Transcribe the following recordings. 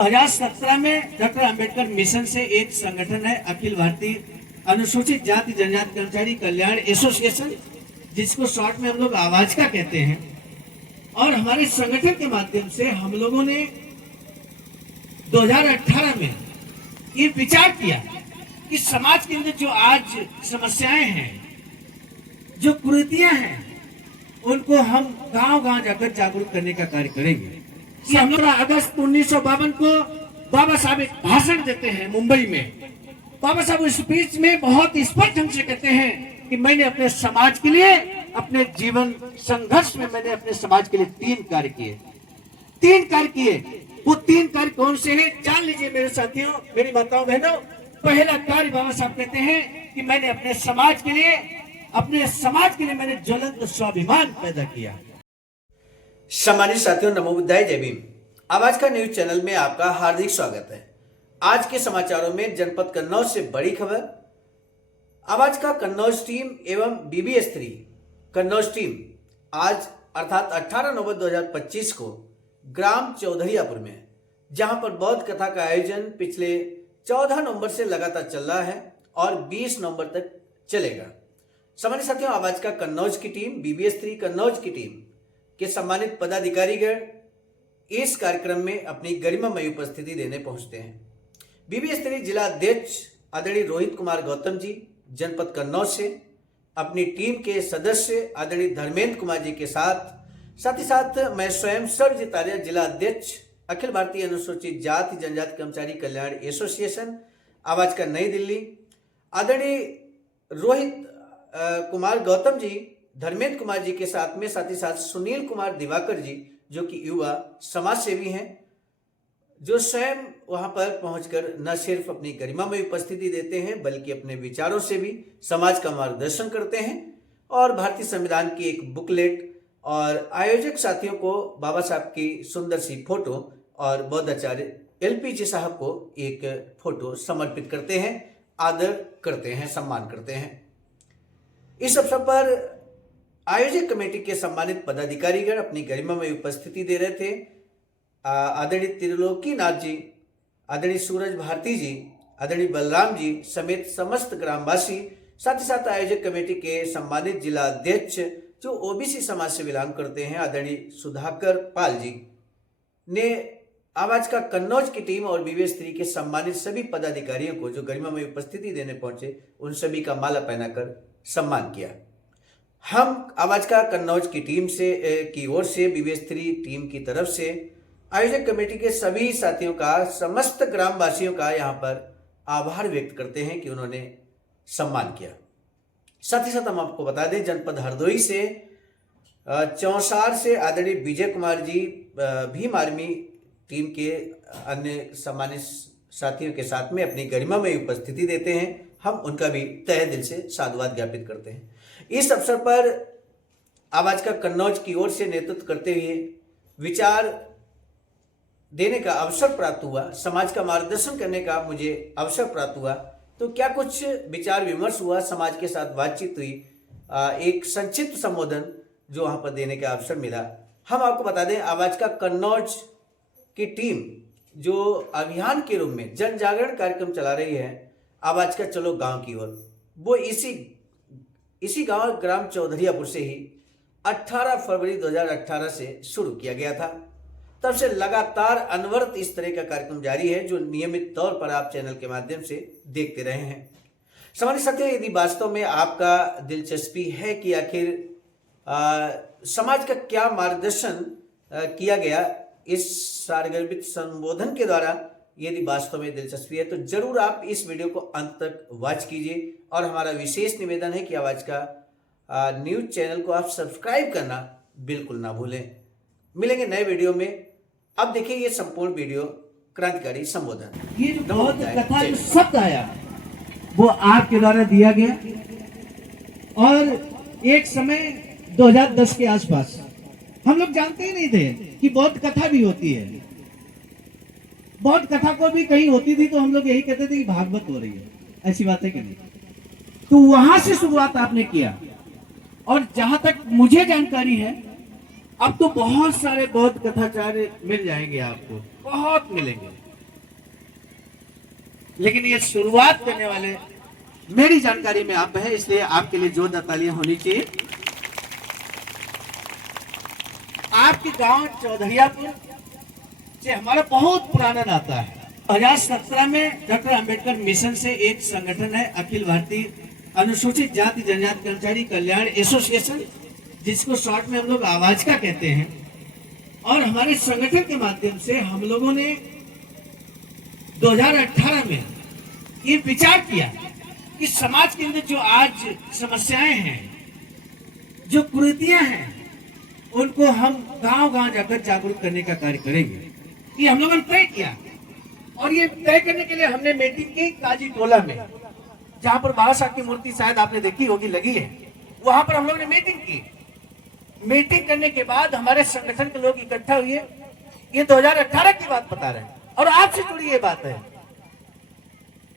2017 में doctor Ambedkar mission से एक संगठन है अखिल भारतीय अनुसूचित जाति जनजाति कर्मचारी कल्याण एसोसिएशन, जिसको शॉर्ट में हम लोग आवाज का कहते हैं। और हमारे संगठन के माध्यम से हम लोगों ने 2018 में ये विचार किया कि समाज के अंदर जो आज समस्याएं हैं, जो कुरीतियां हैं, उनको हम गांव-गांव जाकर जागरूक करने का कार्य करेंगे। 15 अगस्त 1952 को बाबा साहब एक भाषण देते हैं मुंबई में। बाबा साहब उस स्पीच में बहुत स्पष्ट ढंग से कहते हैं कि मैंने अपने समाज के लिए, अपने जीवन संघर्ष में मैंने अपने समाज के लिए 3 कार्य किए। वो 3 कार्य कौन से हैं जान लीजिए मेरे साथियों, मेरी माताओं बहनों। पहला कार्य बाबा साहब कहते हैं कि मैंने अपने समाज के लिए मैंने ज्वलंत स्वाभिमान पैदा किया। सम्मानित साथियों, नमो बुद्धाय, जय भीम। आवाज का न्यूज चैनल में आपका हार्दिक स्वागत है। आज के समाचारों में जनपद कन्नौज से बड़ी खबर। आवाज का कन्नौज टीम एवं BBS3 कन्नौज टीम आज अर्थात 18 नवंबर 2025 को ग्राम चौधरियापुर में, जहां पर बौद्ध कथा का आयोजन पिछले 14 नवंबर से लगातार चल रहा है और 20 नवंबर तक चलेगा। सम्मानित साथियों, आवाज का कन्नौज की टीम, BBS3 कन्नौज की टीम के सम्मानित पदाधिकारीगण इस कार्यक्रम में अपनी गरिमामयी उपस्थिति देने पहुंचते हैं। BBS3 जिला अध्यक्ष आदरणीय रोहित कुमार गौतम जी जनपद कन्नौज से अपनी टीम के सदस्य आदरणीय धर्मेंद्र कुमार जी के साथ ही साथ मैं स्वयं सर्वजित आर्य जिला अध्यक्ष अखिल भारतीय अनुसूचित जाति जनजाति कर्मचारी कल्याण एसोसिएशन आवाज का नई दिल्ली, आदरणीय रोहित कुमार गौतम जी, धर्मेंद्र कुमार जी के साथ ही साथ सुनील कुमार दिवाकर जी, जो कि युवा समाज सेवी हैं, जो स्वयं वहां पर पहुंचकर न सिर्फ अपनी गरिमा में उपस्थिति देते हैं बल्कि अपने विचारों से भी समाज का मार्गदर्शन करते हैं और भारतीय संविधान की एक बुकलेट और आयोजक साथियों को बाबा साहब की सुंदर सी फोटो और बौद्ध आचार्य LPG साहब को एक फोटो समर्पित करते हैं, आदर करते हैं, सम्मान करते हैं। इस अवसर पर आयोजक कमेटी के सम्मानित पदाधिकारीगण अपनी गरिमा में उपस्थिति दे रहे थे। आदरणीय त्रिलोकी नाथ जी, आदरणीय सूरज भारती जी, आदरणीय बलराम जी समेत समस्त ग्रामवासी, साथ ही साथ आयोजक कमेटी के सम्मानित जिला अध्यक्ष जो OBC समाज से बिलोंग करते हैं, आदरणीय सुधाकर पाल जी ने आवाज का कन्नौज की टीम और BBS3 के सम्मानित सभी पदाधिकारियों को जो गरिमा में उपस्थिति देने पहुंचे, उन सभी का माला पहनाकर सम्मान किया। हम आवाज का कन्नौज की टीम की ओर से BBS3 टीम की तरफ से आयोजक कमेटी के सभी साथियों का, समस्त ग्रामवासियों का यहाँ पर आभार व्यक्त करते हैं कि उन्होंने सम्मान किया। साथ ही साथ हम आपको बता दें, जनपद हरदोई से चौसार से आदरणीय विजय कुमार जी भीम आर्मी टीम के अन्य सम्मानित साथियों के साथ में अपनी गरिमा में उपस्थिति देते हैं। हम उनका भी तहे दिल से साधुवाद ज्ञापित करते हैं। इस अवसर पर आवाज का कन्नौज की ओर से नेतृत्व करते हुए विचार देने का अवसर प्राप्त हुआ, समाज का मार्गदर्शन करने का मुझे अवसर प्राप्त हुआ। तो क्या कुछ विचार विमर्श हुआ, समाज के साथ बातचीत हुई, एक संक्षिप्त संबोधन जो वहां पर देने का अवसर मिला। हम आपको बता दें, आवाज का कन्नौज की टीम जो अभियान के रूप में जन जागरण कार्यक्रम चला रही है, आवाज का चलो गांव की ओर, वो इसी गांव ग्राम चौधरियापुर से ही 18 फरवरी 2018 से शुरू किया गया था। तब से लगातार अनवरत इस तरह का कार्यक्रम जारी है, जो नियमित तौर पर आप चैनल के माध्यम से देखते रहे हैं। सम्मानित साथियों, यदि वास्तव में आपका दिलचस्पी है कि आखिर समाज का क्या मार्गदर्शन किया गया इस सारगर्भित संबोधन के द्वारा, यदि वास्तव में दिलचस्पी है तो जरूर आप इस वीडियो को अंत तक वॉच कीजिए। और हमारा विशेष निवेदन है कि आवाज का न्यूज चैनल को आप सब्सक्राइब करना बिल्कुल ना भूलें। मिलेंगे नए वीडियो में। अब देखिए ये संपूर्ण वीडियो क्रांतिकारी संबोधन। ये जो बौद्ध कथा जो शब्द आया वो आपके द्वारा दिया गया, और एक समय 2010 के आसपास हम लोग जानते ही नहीं थे कि बौद्ध कथा भी होती है। बौद्ध कथा को भी कहीं होती थी तो हम लोग यही कहते थे कि भागवत हो रही है, ऐसी बात है कि नहीं। तो वहां से शुरुआत आपने किया, और जहां तक मुझे जानकारी है अब तो बहुत सारे बौद्ध कथाचार्य मिल जाएंगे, आपको बहुत मिलेंगे। लेकिन ये शुरुआत करने वाले मेरी जानकारी में आप हैं, इसलिए आपके लिए जोरदार तालियां होनी चाहिए। आपके गांव चौधरियापुर से हमारा बहुत पुराना नाता है। 2017 में डॉक्टर अंबेडकर मिशन से एक संगठन है, अखिल भारतीय अनुसूचित जाति जनजाति कर्मचारी कल्याण एसोसिएशन, जिसको शॉर्ट में हम लोग आवाज का कहते हैं। और हमारे संगठन के माध्यम से हम लोगों ने 2018 में ये विचार किया कि समाज के अंदर जो आज समस्याएं हैं, जो कुरीतियां हैं, उनको हम गांव-गांव जाकर जागरूक करने का कार्य करेंगे। ये हम लोगों ने तय किया और ये तय करने के लिए हमने मीटिंग की काजी टोला में, जहां पर बाबा साहब की मूर्ति शायद आपने देखी होगी लगी है। वहां पर हम लोगों ने मीटिंग की। मीटिंग करने के बाद हमारे संगठन के लोग इकट्ठा हुए। ये 2018 की बात बता रहे हैं और आपसे जुड़ी ये बात है।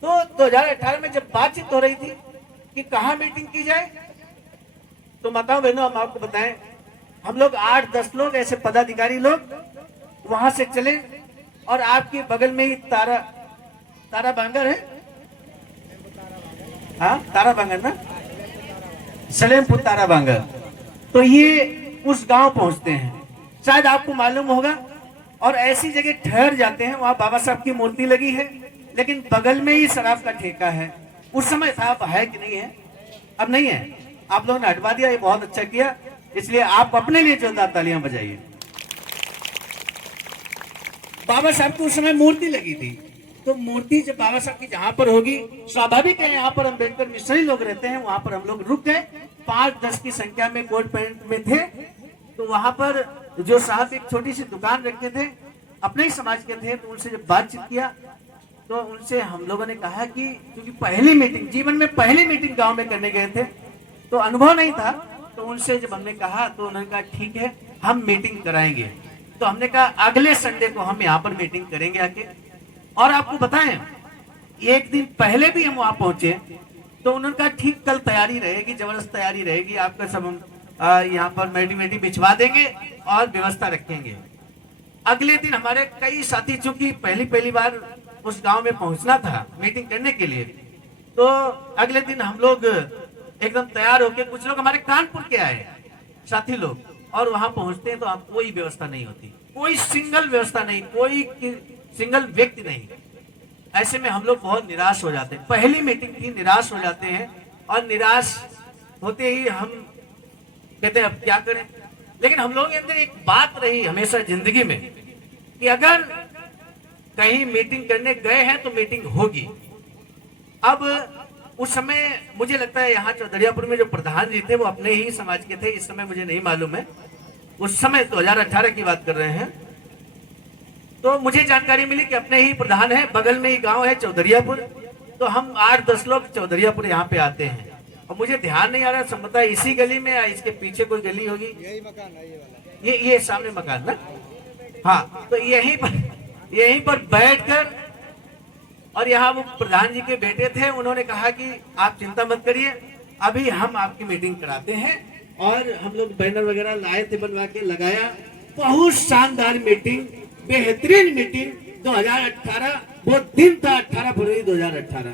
तो 2018 में जब बातचीत हो रही थी कि कहाँ मीटिंग की जाए, तो माताओं बहनों हम आपको बताएं, हम लोग 8-10 लोग ऐसे पदाधिकारी लोग वहां से चले और आपके बगल में ही तारा बांगर है, हाँ तारा बांगर ना, सलेमपुर तारा बांगर। तो ये उस गांव पहुंचते हैं, शायद आपको मालूम होगा। और ऐसी जगह ठहर जाते हैं, वहां बाबा साहब की मूर्ति लगी है, लेकिन बगल में ही शराब का ठेका है। उस समय था, अब है कि नहीं है? अब नहीं है। आप लोगों ने हटवा दिया, ये बहुत अच्छा किया, इसलिए आप अपने लिए जोरदार तालियां बजाइए। बाबा साहब की उस समय मूर्ति लगी थी, तो मूर्ति जब बाबा साहब की जहां पर होगी, स्वाभाविक है यहाँ पर अम्बेडकर मिशनरी लोग रहते हैं, वहां पर हम लोग रुक गए। 5-10 की संख्या में कोट पैंट में थे। तो वहां पर जो साहब एक छोटी सी दुकान रखे थे, अपने ही समाज के थे, तो उनसे जब बातचीत किया तो उनसे हम लोगों ने कहा कि क्योंकि पहली मीटिंग, जीवन में पहली मीटिंग गांव में करने गए थे, तो अनुभव नहीं था। तो उनसे जब हमने कहा तो उन्होंने कहा ठीक है, हम मीटिंग कराएंगे। तो हमने कहा अगले संडे को हम यहाँ पर मीटिंग करेंगे आके। और आपको बताएं, एक दिन पहले भी हम वहां पहुंचे तो उन्होंने कहा ठीक, कल तैयारी रहेगी, जबरदस्त तैयारी रहेगी, आपका सब हम यहाँ पर मैटी बिछवा देंगे और व्यवस्था रखेंगे। अगले दिन हमारे कई साथी, चूंकि पहली बार उस गांव में पहुंचना था मीटिंग करने के लिए, तो अगले दिन हम लोग एकदम तैयार होके, कुछ लोग हमारे कानपुर के आए साथी लोग, और वहां पहुंचते हैं तो आप कोई व्यवस्था नहीं होती, कोई सिंगल व्यवस्था नहीं, कोई सिंगल व्यक्ति नहीं। ऐसे में हम लोग बहुत निराश हो जाते हैं। पहली मीटिंग थी, निराश हो जाते हैं, और निराश होते ही हम कहते हैं अब क्या करें। लेकिन हम लोगों के अंदर एक बात रही हमेशा जिंदगी में कि अगर कहीं मीटिंग करने गए हैं तो मीटिंग होगी। अब उस समय मुझे लगता है यहाँ चौधरियापुर में जो प्रधान जी थे वो अपने ही समाज के थे, इस समय मुझे नहीं मालूम है, उस समय 2018 की बात कर रहे हैं। तो मुझे जानकारी मिली कि अपने ही प्रधान है, बगल में ही गांव है चौधरियापुर। तो हम 8-10 लोग चौधरियापुर यहाँ पे आते हैं, और मुझे ध्यान नहीं आ रहा संभवतः इसी गली में या इसके पीछे कोई गली होगी, यही मकान है, ये वाला, ये सामने मकान ना, हाँ। तो यहीं पर बैठकर, और यहाँ वो प्रधान जी के बेटे थे, उन्होंने कहा कि आप चिंता मत करिए, अभी हम आपकी मीटिंग कराते हैं। और हम लोग बैनर वगैरह लाए थे, बनवा के लगाया। बहुत शानदार मीटिंग, बेहतरीन मीटिंग 2018, वो दिन था 18 फरवरी 2018।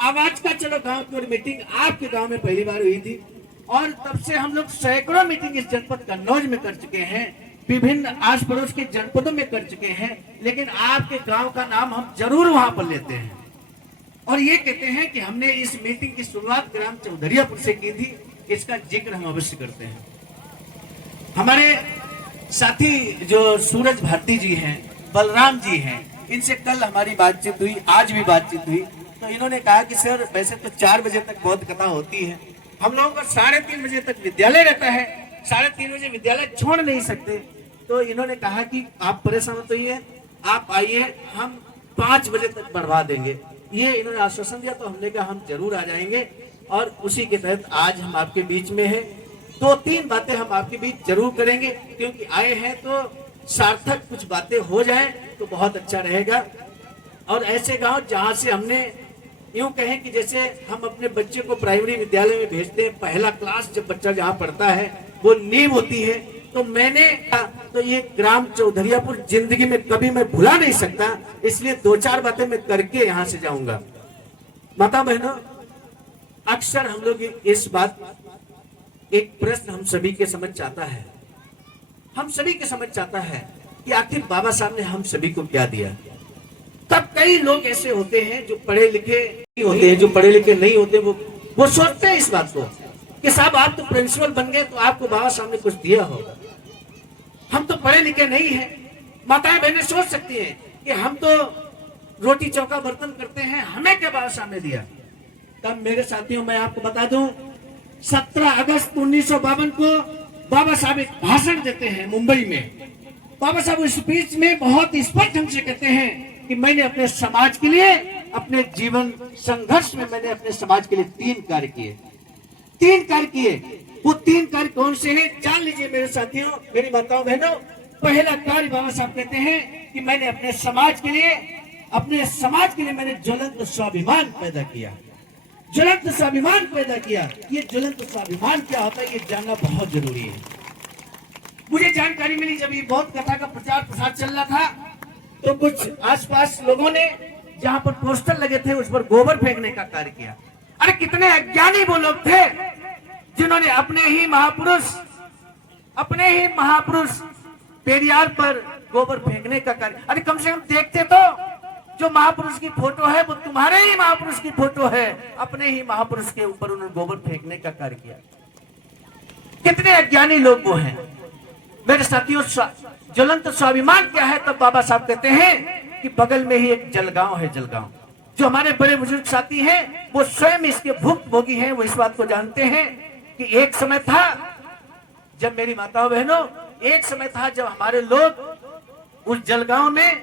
आवाज का चलो गांव की मीटिंग आपके गांव में पहली बार हुई थी, और तब से हम लोग सैकड़ों मीटिंग इस जनपद कन्नौज में कर चुके हैं, विभिन्न आस पड़ोस के जनपदों में कर चुके हैं, लेकिन आपके गांव का नाम हम जरूर वहां पर लेते हैं। और ये कहते हैं कि हमने इस मीटिंग की शुरुआत ग्राम चौधरियापुर से की थी, इसका जिक्र हम अवश्य करते हैं। हमारे साथी जो सूरज भारती जी हैं, बलराम जी हैं, इनसे कल हमारी बातचीत हुई, आज भी बातचीत हुई। तो इन्होंने कहा कि सर वैसे तो 4 बजे तक बहुत कथा होती है, हम लोगों का 3:30 बजे तक विद्यालय रहता है, 3:30 बजे विद्यालय छोड़ नहीं सकते। तो इन्होंने कहा कि आप परेशान मत होइए, आप आइए, हम 5 बजे तक बढ़वा देंगे। ये इन्होंने आश्वासन दिया, तो हमने कहा हम जरूर आ जाएंगे, और उसी के तहत आज हम आपके बीच में हैं। 2-3 बातें हम आपके बीच जरूर करेंगे, क्योंकि आए हैं तो सार्थक कुछ बातें हो जाएं तो बहुत अच्छा रहेगा। और ऐसे गांव जहां से हमने यूं कहें कि जैसे हम अपने बच्चे को प्राइमरी विद्यालय में भेजते हैं, पहला क्लास जब बच्चा जहां पढ़ता है वो नींव होती है, तो मैंने तो ये ग्राम चौधरियापुर जिंदगी में कभी मैं भुला नहीं सकता, इसलिए 2-4 बातें मैं करके यहाँ से जाऊंगा। माता बहनों, अक्सर हम लोग इस बात, एक प्रश्न हम सभी के समझ चाहता है, हम सभी के समझ चाहता है कि आखिर बाबा साहब ने हम सभी को क्या दिया। तब कई लोग ऐसे होते हैं जो पढ़े लिखे नहीं होते हैं, जो पढ़े लिखे नहीं होते, वो सोचते हैं इस बात को कि साहब आप तो प्रिंसिपल बन गए तो आपको बाबा साहब ने कुछ दिया होगा, हम तो पढ़े लिखे नहीं हैं। माताएं बहनें सोच सकती हैं कि हम तो रोटी चौका बर्तन करते हैं, हमें क्या बाबा साहब ने दिया। तब मेरे साथियों, मैं आपको बता दूं, 17 अगस्त 1952 को बाबा साहब एक भाषण देते हैं मुंबई में। बाबा साहब उस स्पीच में बहुत स्पष्ट ढंग से कहते हैं कि मैंने अपने समाज के लिए, अपने जीवन संघर्ष में मैंने अपने समाज के लिए 3 कार्य किए। 3 कार्य किए। वो 3 कार्य कौन से हैं जान लीजिए मेरे साथियों, मेरी माताओं बहनों। पहला कार्य बाबा साहब कहते हैं कि मैंने अपने समाज के लिए मैंने ज्वलंत स्वाभिमान पैदा किया। ज्वलंत स्वाभिमान पैदा किया। ये ज्वलंत स्वाभिमान क्या होता है, ये जानना बहुत जरूरी है। मुझे जानकारी मिली जब ये बहुत कथा का प्रचार प्रसार चल रहा था, तो कुछ आसपास लोगों ने जहां पर पोस्टर लगे थे उस पर गोबर फेंकने का कार्य किया। अरे कितने अज्ञानी वो लोग थे जिन्होंने अपने ही महापुरुष पेरियार पर गोबर फेंकने का कार्य। अरे कम से कम देखते तो, जो महापुरुष की फोटो है वो तुम्हारे ही महापुरुष की फोटो है, अपने ही महापुरुष के ऊपर उन्होंने गोबर फेंकने का कार्य किया। कितने अज्ञानी लोग वो हैं मेरे साथियों। ज्वलंत स्वाभिमान क्या है, तब बाबा साहब कहते हैं कि बगल में ही एक जलगांव है। जलगांव, जो हमारे बड़े बुजुर्ग साथी हैं वो स्वयं इसके भुक्तभोगी हैं, वो इस बात को जानते हैं कि एक समय था जब, मेरी माताओं बहनों, एक समय था जब हमारे लोग उस जलगांव में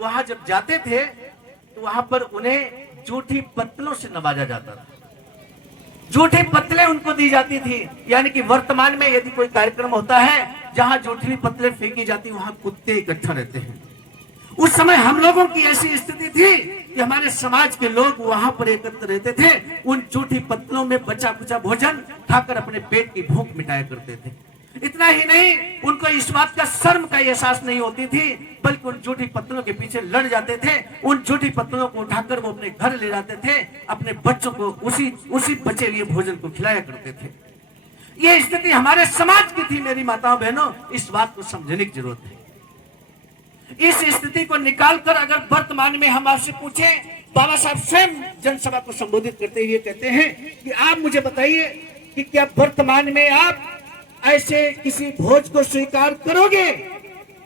वहां जब जाते थे तो वहां पर उन्हें जूठी पत्तलों से नवाजा जाता था। जूठी पत्तलें उनको दी जाती थी। यानी कि वर्तमान में यदि कोई कार्यक्रम होता है जहां जूठी पत्तलें फेंकी जाती, वहां कुत्ते इकट्ठा रहते हैं। उस समय हम लोगों की ऐसी स्थिति थी कि हमारे समाज के लोग वहां पर एकत्र रहते थे, उन जूठी पत्तलों में बचा कुचा भोजन खाकर अपने पेट की भूख मिटाया करते थे। इतना ही नहीं, उनको इस बात का शर्म का एहसास नहीं होती थी, बल्कि उन जूठी पत्तलों के पीछे लड़ जाते थे। उन जूठी पत्तलों को उठाकर वो अपने घर ले जाते थे, अपने बच्चों को उसी बचे हुए भोजन को खिलाया करते थे। ये स्थिति हमारे समाज की थी मेरी माताओं बहनों, इस बात को समझने की जरूरत है। इस स्थिति को निकालकर अगर वर्तमान में हम आपसे पूछे, बाबा साहब स्वयं जनसभा को संबोधित करते हुए कहते हैं कि आप मुझे बताइए कि क्या वर्तमान में आप ऐसे किसी भोज को स्वीकार करोगे।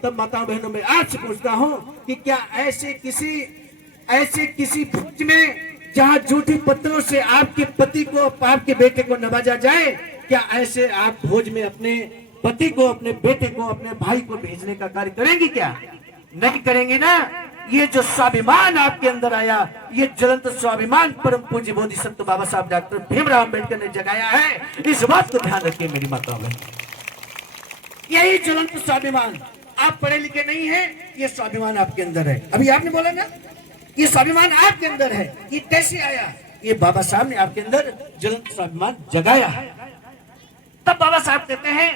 तब माताओं बहनों में आपसे पूछता हूं कि क्या ऐसे किसी भोज में जहां जूठी पत्तलों से आपके पति को, आपके बेटे को नवाजा जाए, क्या ऐसे आप भोज में अपने पति को, अपने बेटे को, अपने भाई को भेजने का कार्य करेंगे? क्या नहीं करेंगे ना। ये जो स्वाभिमान आपके अंदर आया, ये ज्वलंत स्वाभिमान परम पूज्य बोधिसत्व बाबा साहब डॉक्टर भीमराव अम्बेडकर ने जगाया है। इस बात को ध्यान रखिए मेरी माताओं में। यही ज्वलंत स्वाभिमान, आप पढ़े लिखे नहीं हैं, ये स्वाभिमान आपके अंदर है। अभी आपने बोला ना, ये स्वाभिमान आपके अंदर है। ये कैसे आया? ये बाबा साहब ने आपके अंदर ज्वलंत स्वाभिमान जगाया है। तब बाबा साहब कहते हैं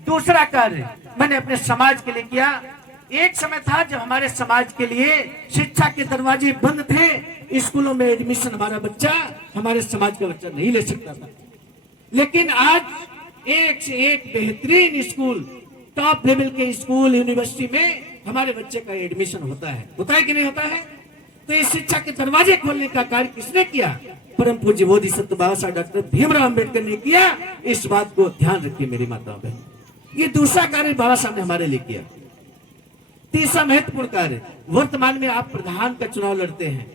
दूसरा कार्य मैंने अपने समाज के लिए किया। एक समय था जब हमारे समाज के लिए शिक्षा के दरवाजे बंद थे, स्कूलों में एडमिशन हमारे समाज का बच्चा नहीं ले सकता था। लेकिन आज एक से एक बेहतरीन स्कूल, टॉप लेवल के स्कूल, यूनिवर्सिटी में हमारे बच्चे का एडमिशन होता है कि नहीं होता है? तो इस शिक्षा के दरवाजे खोलने का कार्य किसने किया? परम पूज्य बोधिसत्व बाबा साहब डॉक्टर भीमराव अम्बेडकर ने किया। इस बात को ध्यान रखिए मेरी माताओं बहन। ये दूसरा कार्य बाबा साहब ने हमारे लिए किया। तीसरा महत्वपूर्ण कार्य, वर्तमान में आप प्रधान का चुनाव लड़ते हैं,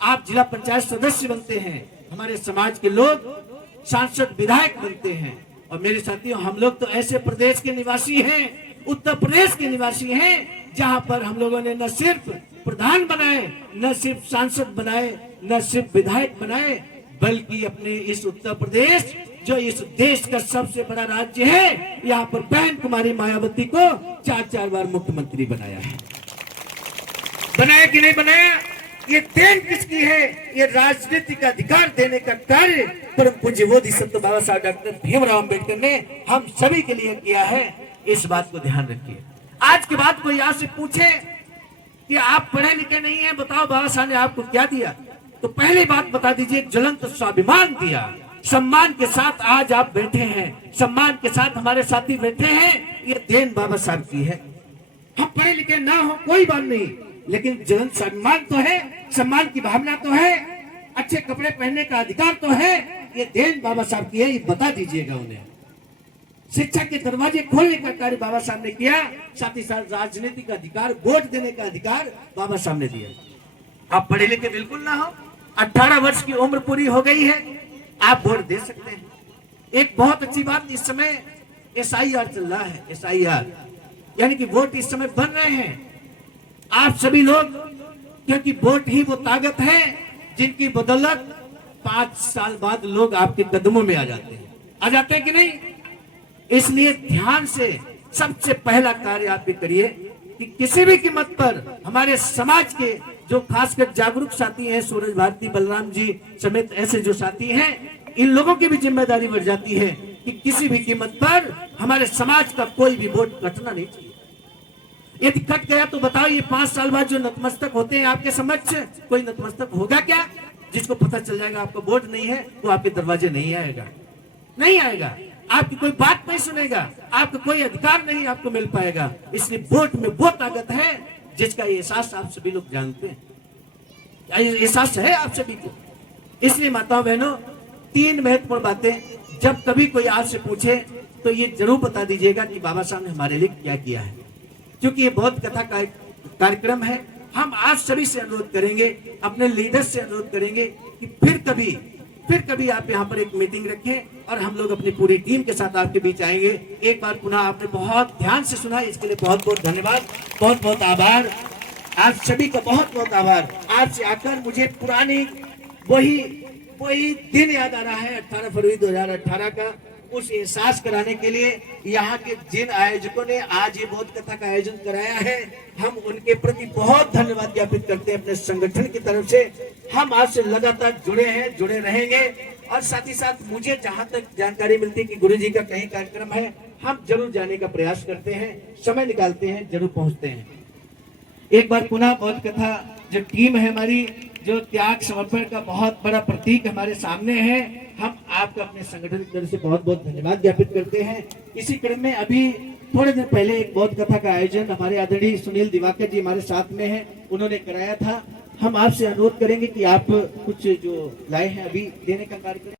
आप जिला पंचायत सदस्य बनते हैं, हमारे समाज के लोग सांसद विधायक बनते हैं। और मेरे साथियों, हम लोग तो ऐसे प्रदेश के निवासी हैं, उत्तर प्रदेश के निवासी हैं, जहां पर हम लोगों ने न सिर्फ प्रधान बनाए, न सिर्फ सांसद बनाए, न सिर्फ विधायक बनाए, बल्कि अपने इस उत्तर प्रदेश, जो इस देश का सबसे बड़ा राज्य है, यहाँ पर बहन कुमारी मायावती को 4 बार मुख्यमंत्री बनाया है। बनाया कि नहीं बनाया? ये देन किसकी है? ये राजनीति का अधिकार देने का कार्य परम पूज्य बोधिसत्व बाबा साहब डॉक्टर भीमराव अम्बेडकर ने हम सभी के लिए किया है। इस बात को ध्यान रखिए। आज के बाद कोई आपसे पूछे कि आप पढ़े लिखे नहीं है, बताओ बाबा साहब ने आपको क्या दिया, तो पहली बात बता दीजिए, ज्वलंत स्वाभिमान दिया। सम्मान के साथ आज आप बैठे हैं, सम्मान के साथ हमारे साथी बैठे हैं, ये देन बाबा साहब की है। हम पढ़े लिखे ना हो कोई बात नहीं, लेकिन ज्वलंत सम्मान तो है, सम्मान की भावना तो है, अच्छे कपड़े पहनने का अधिकार तो है, ये देन बाबा साहब की है, ये बता दीजिएगा उन्हें। शिक्षा के दरवाजे खोलने का कार्य बाबा साहब ने किया, साथ ही साथ राजनीति का अधिकार, वोट देने का अधिकार बाबा साहब ने दिया। आप पढ़े लिखे बिल्कुल ना हो, 18 वर्ष की उम्र पूरी हो गई है, आप वोट दे सकते हैं। एक बहुत अच्छी बात, इस समय SIR चल रहा है, SIR यानी कि वोट इस समय बन रहे हैं। आप सभी लोग, क्योंकि वोट ही वो ताकत है जिनकी बदौलत 5 साल बाद लोग आपके कदमों में आ जाते हैं, आ जाते हैं कि नहीं। इसलिए ध्यान से सबसे पहला कार्य आप ये करिए कि किसी भी कीमत पर हमारे समाज के जो खासकर जागरूक साथी हैं, सूरज भारती, बलराम जी समेत ऐसे जो साथी हैं, इन लोगों की भी जिम्मेदारी बढ़ जाती है कि किसी भी कीमत पर हमारे समाज का कोई भी वोट कटना नहीं चाहिए। यदि कट गया तो बताओ, ये 5 साल बाद जो नतमस्तक होते हैं आपके समक्ष, कोई नतमस्तक होगा क्या? जिसको पता चल जाएगा आपका वोट नहीं है, वो आपके दरवाजे नहीं आएगा, नहीं आएगा, आपकी कोई बात नहीं सुनेगा, आपका कोई अधिकार नहीं आपको मिल पाएगा। इसलिए वोट में वो ताकत है जिसका एहसास आप सभी लोग जानते हैं, एहसास है आप सभी को। इसलिए माताओं बहनों, 3 महत्वपूर्ण बातें जब कभी कोई आपसे पूछे तो ये जरूर बता दीजिएगा कि बाबा साहब ने हमारे लिए क्या किया है। क्योंकि ये बहुत कथा कार्यक्रम है, हम आप सभी से अनुरोध करेंगे, अपने लीडर से अनुरोध करेंगे कि फिर कभी आप यहाँ पर एक मीटिंग रखें और हम लोग अपनी पूरी टीम के साथ आपके बीच आएंगे। एक बार पुनः आपने बहुत ध्यान से सुना, इसके लिए बहुत बहुत धन्यवाद, बहुत बहुत आभार, आप सभी का बहुत बहुत आभार। आपसे आकर मुझे पुरानी वही दिन याद आ रहा है, 18 फरवरी 2018 का, उस एहसास कराने के लिए यहाँ के जिन आयोजकों ने आज ये बोध कथा का आयोजन कराया है, हम उनके प्रति बहुत धन्यवाद ज्ञापित करते हैं। अपने संगठन की तरफ से हम आपसे लगातार जुड़े हैं, जुड़े रहेंगे। और साथ ही साथ मुझे जहाँ तक जानकारी मिलती है कि गुरु जी का कहीं कार्यक्रम है, हम जरूर जाने का प्रयास करते हैं, समय निकालते हैं, जरूर पहुंचते हैं। एक बार पुनः बोध कथा जो टीम है हमारी, जो त्याग समर्पण का बहुत बड़ा प्रतीक हमारे सामने है, हम आपका अपने संगठन की तरफ से बहुत बहुत धन्यवाद ज्ञापित करते हैं। इसी क्रम में अभी थोड़े दिन पहले एक बोध कथा का आयोजन हमारे आदरणीय सुनील दिवाकर जी हमारे साथ में हैं, उन्होंने कराया था। हम आपसे अनुरोध करेंगे कि आप कुछ जो लाए हैं अभी देने का कार्यक्रम